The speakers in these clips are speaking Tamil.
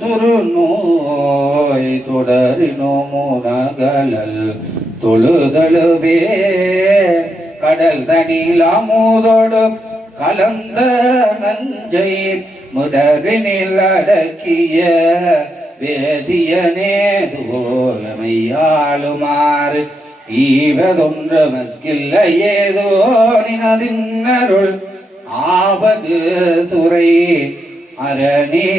துரு நோய் தொடரினோ முனகலல். தொழுதழுவே கடல் தனில் கலந்த நஞ்சை முடரினில் அடக்கிய வேதியனே போலமையாளுமாறு ஈவதொன்றமக்கில்ல ஏதோ நினதின்னருள். ஆவது துறை அரணே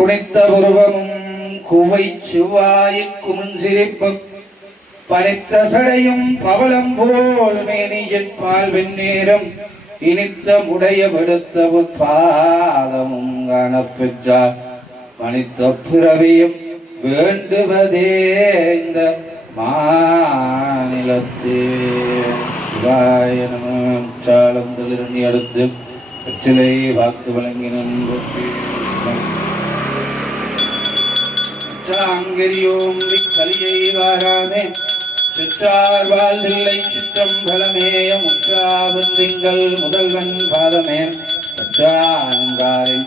குனைத்த உருவமும் குவை சுவாய் குமுஞ்சிரிப்பும் பனித்த சடையும் பவளம் போல் மேனியில் பால் வெந்நீரும் இனித்த முடைய படுத்த பாதமும் காணப்பெற்றார் பனித்த பிறவியும் வேண்டுவதே இந்த மாநிலத்தே. சிவாய நமச்சாலந்திலிருந்து அடுத்து வெற்றிலை வாக்கு வழங்கினன் சாங்கரியோம் கலியை வாராமே. சுற்றார் வாழ்தில்லை சுற்றம் பலமேய முற்றாவன் திங்கள் முதல்வன் பாதமே. சுற்றாங்காரை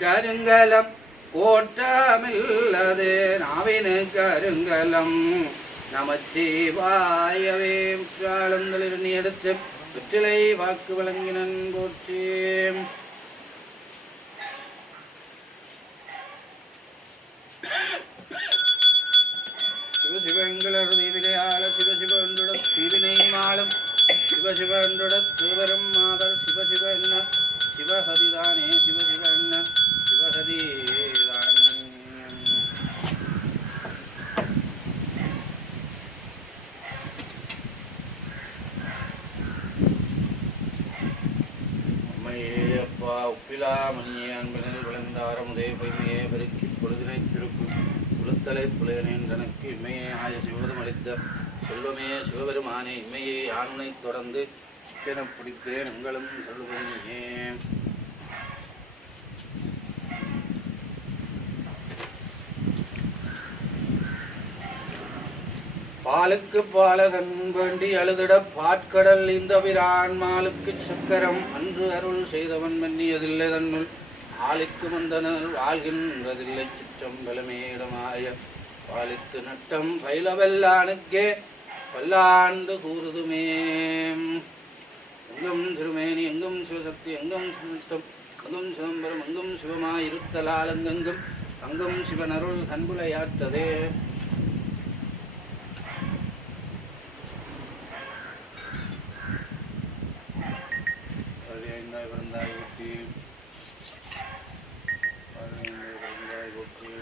கருங்கலம் கோட்டமில்லது நாவினு கருங்கலம் நமச்சிவாயவே உற்றாளந்தலிருந்து எடுத்து வெற்றிலை வாக்கு வழங்கினன் போற்றி. சிவசிவங்களர் தீவினையாள சிவசிவன்றுட தீவினை மாலும். சிவசிவன்றுட திருவரும் மாதர் சிவசிவ என்ன சிவஹரிதானே சிவசிவ என்ன சிவஹதிதானே அம்மையே அப்பா உப்பிலா மணியே அன்பினர் விளைந்தாரமுதே பொய்மையே பெருக்கி பொழுதினை திருப்பு உளுத்தலை புலையனேன் தனக்கு இம்மையே ஆய சிவபதம் அளித்த செல்வமே சிவபெருமானே இம்மையே ஆணுனை தொடர்ந்து சிக்கன பிடித்தேன் உங்களும் சொல்லுவதே பாலுக்கு பாலகன் வேண்டி அழுதிட பாட்கடல் இந்த பிரான் மாலுக்கு சக்கரம் அன்று அருள் செய்தவன் மன்னியதில்லை தன்னுள். ஆளுக்கு வந்தனர் வாழ்கின்றதில்லை சிற்றம் பலமேடமாய. பாலித்து நட்டம் பயிலவல்லானுக்கே பல்லாண்டு கூறுதுமே. எங்கும் திருமேனி எங்கும் சிவசக்தி எங்கும் நட்டம் எங்கும் சிதம்பரம் எங்கும் சிவமாயிருத்தலால் எங்கெங்கும் அங்கும் சிவனருள் கண்புலையாற்றதே ஊற்றி பதினைந்தாய் பிறந்தாய் ஊற்றி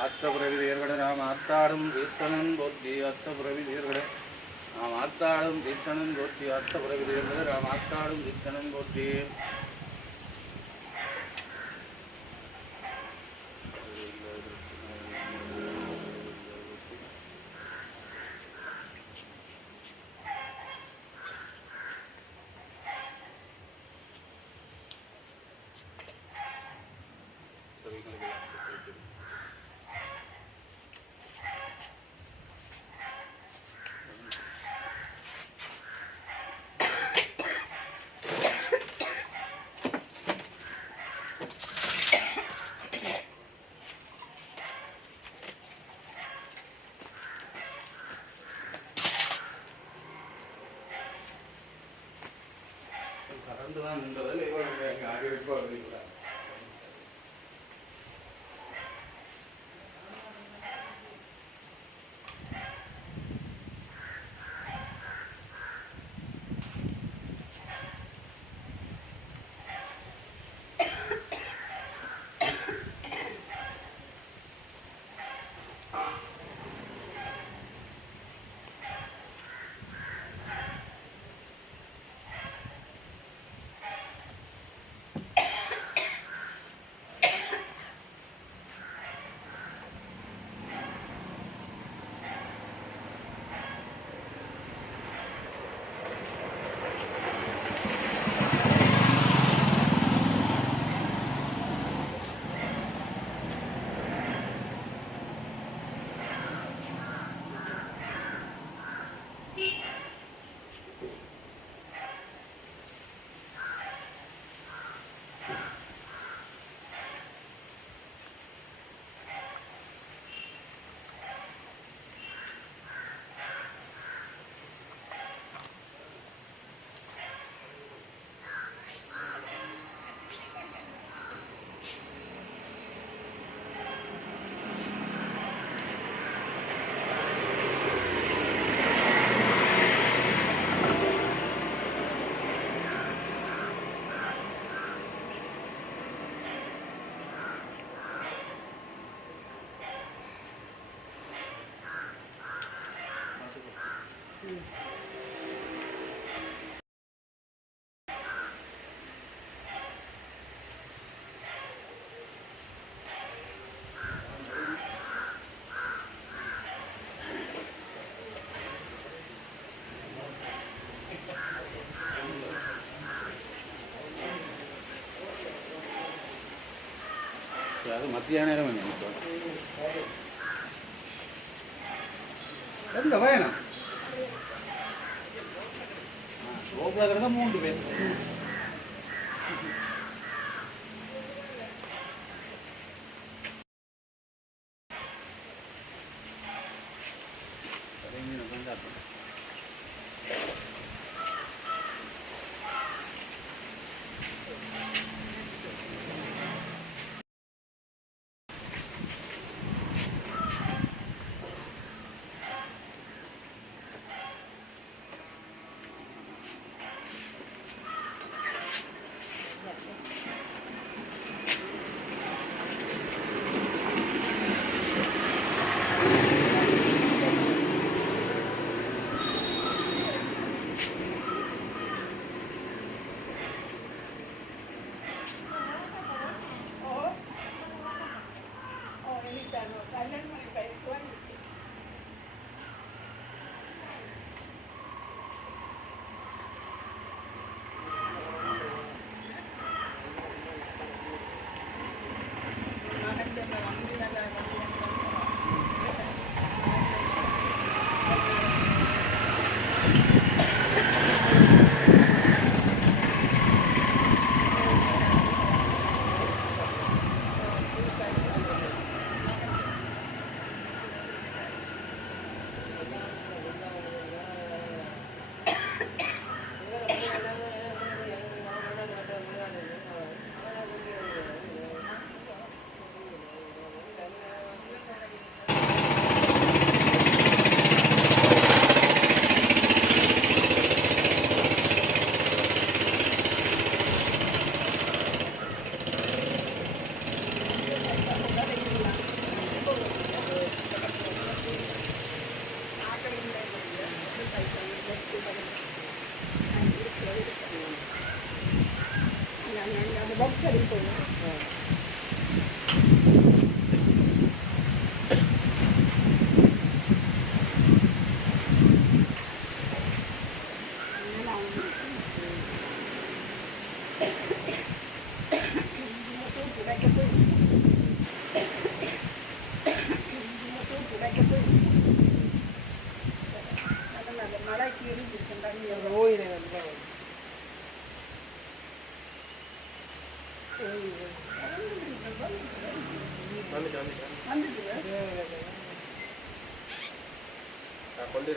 ஆத்த பிறவி நாம் ஆத்தாடும் தீர்த்தனன் போற்றி அத்த பிறவி நாம் ஆத்தாடும் தீர்த்தனன் போற்றி அத்த நாம் ஆத்தாடும் தீர்த்தனன் போற்றி 我 really. வேணும் இப்போ எங்க வேணும் சோப்ராதர் தான் மூன்று பேர். 这里走了 హాలిడే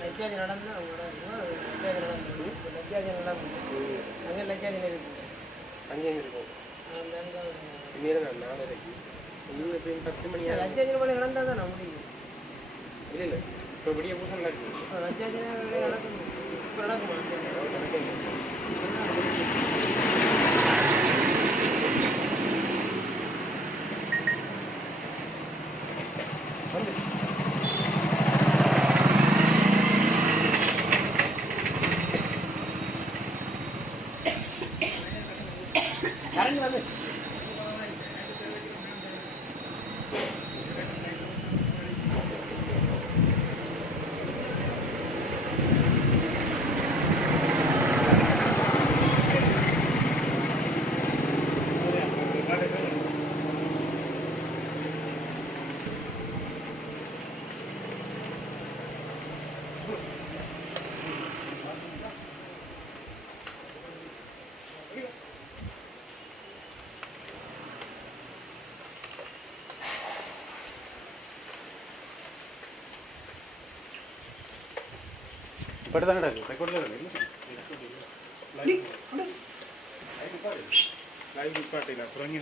லட்சாதி நடந்து அவங்களோட லட்சாதி நடந்து லட்சாதி நடந்து அங்கே லட்சாதி இருக்கு? அங்கே இருக்கும்? நீங்கள் இப்போ பத்து மணி. லட்சாதி ரூபாய் நடந்தால் தான் முடியும்? இல்லை இல்லை. இப்போ விடிய பூசம் இருக்கு. லட்சாதி நடக்கும்? இப்போ நடக்குமா? Hadi. ഇവിടെ തന്നെ റെക്കോർഡിൽ പുറങ്ങി